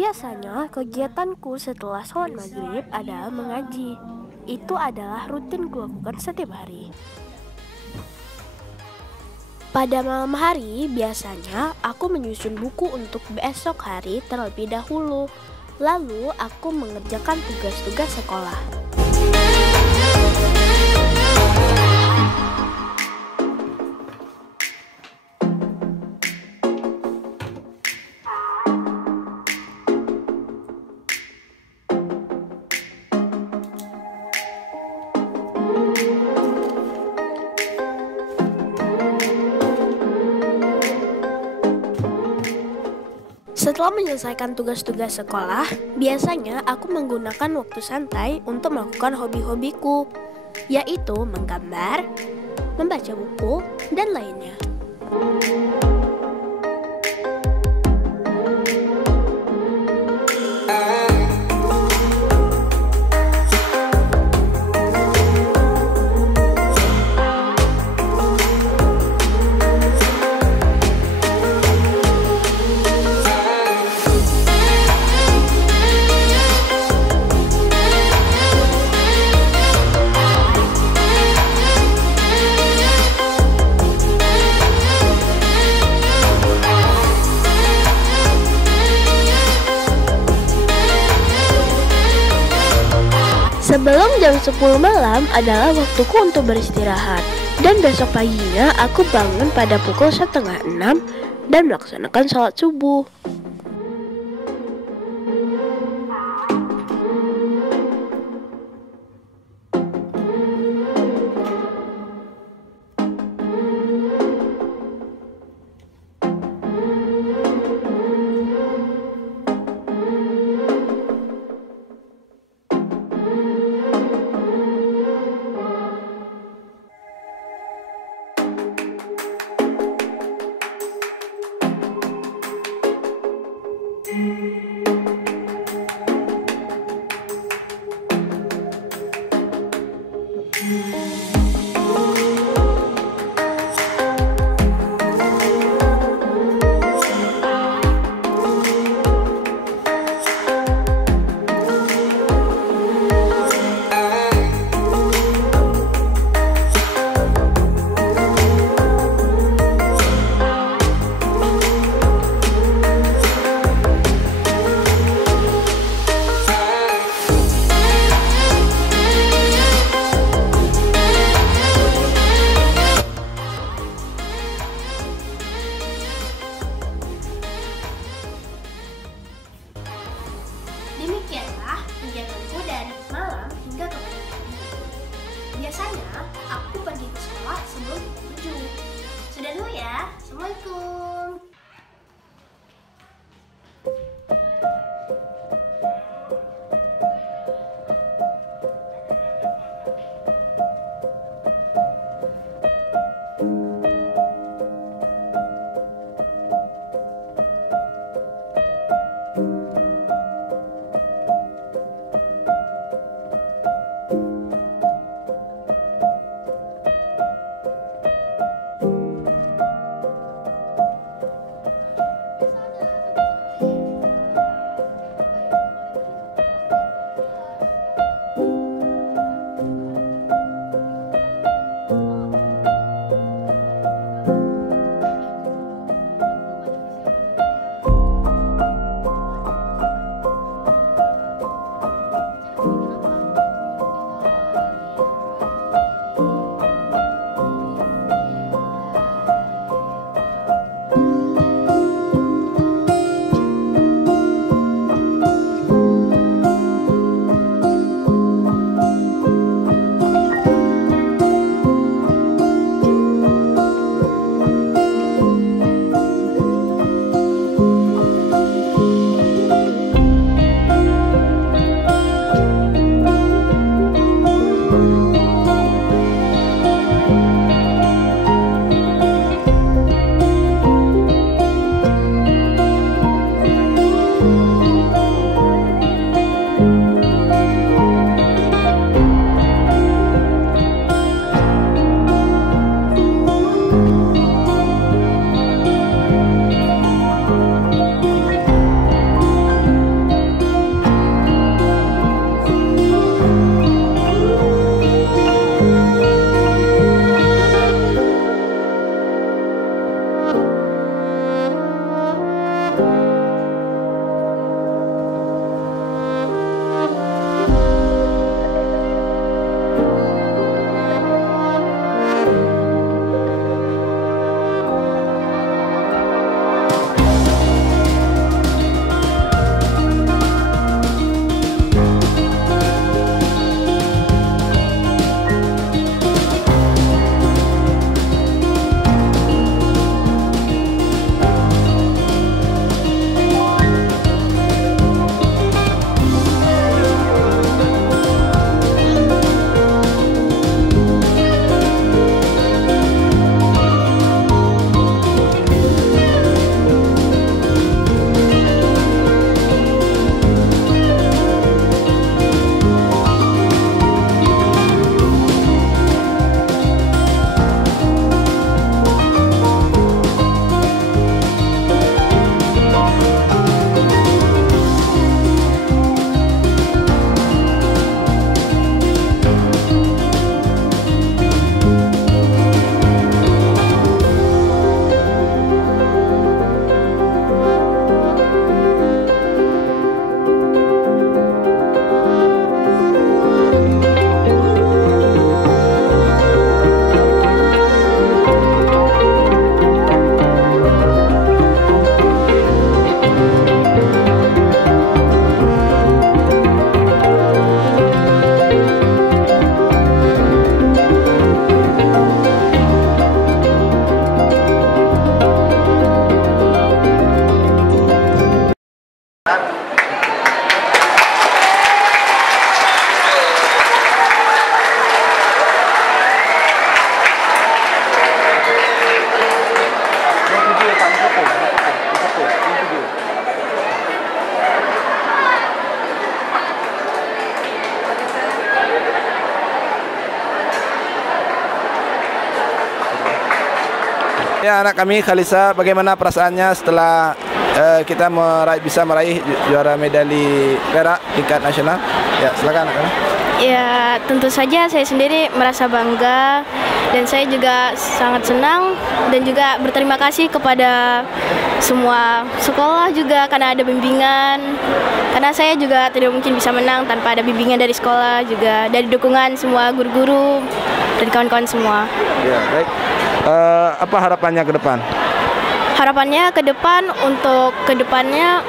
Biasanya kegiatanku setelah sholat maghrib adalah mengaji. Itu adalah rutin kulakukan setiap hari. Pada malam hari, biasanya aku menyusun buku untuk besok hari terlebih dahulu. Lalu aku mengerjakan tugas-tugas sekolah. Setelah menyelesaikan tugas-tugas sekolah, biasanya aku menggunakan waktu santai untuk melakukan hobi-hobiku, yaitu menggambar, membaca buku, dan lainnya. Sebelum jam 10 malam adalah waktuku untuk beristirahat. Dan besok paginya aku bangun pada pukul 5:30 dan melaksanakan sholat subuh. Demikianlah kegiatanku dari malam hingga ke pagi. Biasanya aku pergi ke sekolah sebelum pukul 7. Sudah dulu ya. Assalamualaikum. ya anak kami Khalisa, bagaimana perasaannya setelah kita bisa meraih juara medali perak tingkat nasional? Ya, silakan anak kami. Ya, tentu saja saya sendiri merasa bangga dan saya juga sangat senang dan juga berterima kasih kepada semua sekolah juga karena ada bimbingan. Karena saya juga tidak mungkin bisa menang tanpa ada bimbingan dari sekolah, juga dari dukungan semua guru-guru dan kawan-kawan semua. Ya, baik. Apa harapannya ke depan? Harapannya ke depan untuk ke depannya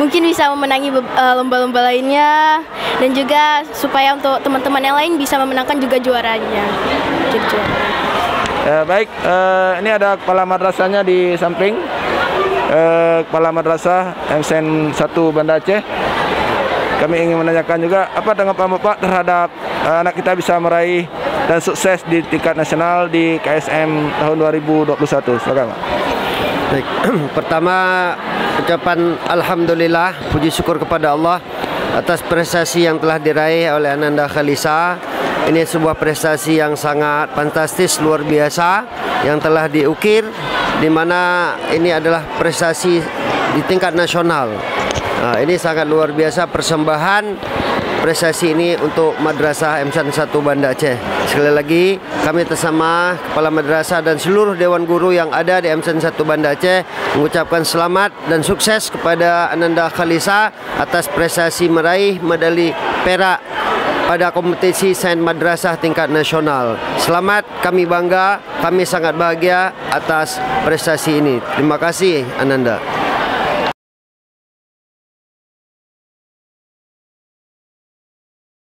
mungkin bisa memenangi lomba-lomba lainnya dan juga supaya untuk teman-teman yang lain bisa memenangkan juga juaranya. Jadi juara. Baik, ini ada kepala madrasahnya di samping. Kepala Madrasah MSN 1 Banda Aceh. Kami ingin menanyakan juga apa tanggapan Bapak terhadap anak kita bisa meraih dan sukses di tingkat nasional di KSM tahun 2021. Silakan, Pak. Baik, pertama ucapan alhamdulillah, puji syukur kepada Allah atas prestasi yang telah diraih oleh Ananda Khalisa. Ini sebuah prestasi yang sangat fantastis, luar biasa yang telah diukir, di mana ini adalah prestasi di tingkat nasional. Ini sangat luar biasa persembahan prestasi ini untuk Madrasah MSN 1 Banda Aceh. Sekali lagi kami bersama Kepala Madrasah dan seluruh Dewan Guru yang ada di MSN 1 Banda Aceh mengucapkan selamat dan sukses kepada Ananda Khalisa atas prestasi meraih medali perak pada kompetisi Sains Madrasah tingkat nasional. Selamat, kami bangga, kami sangat bahagia atas prestasi ini. Terima kasih Ananda.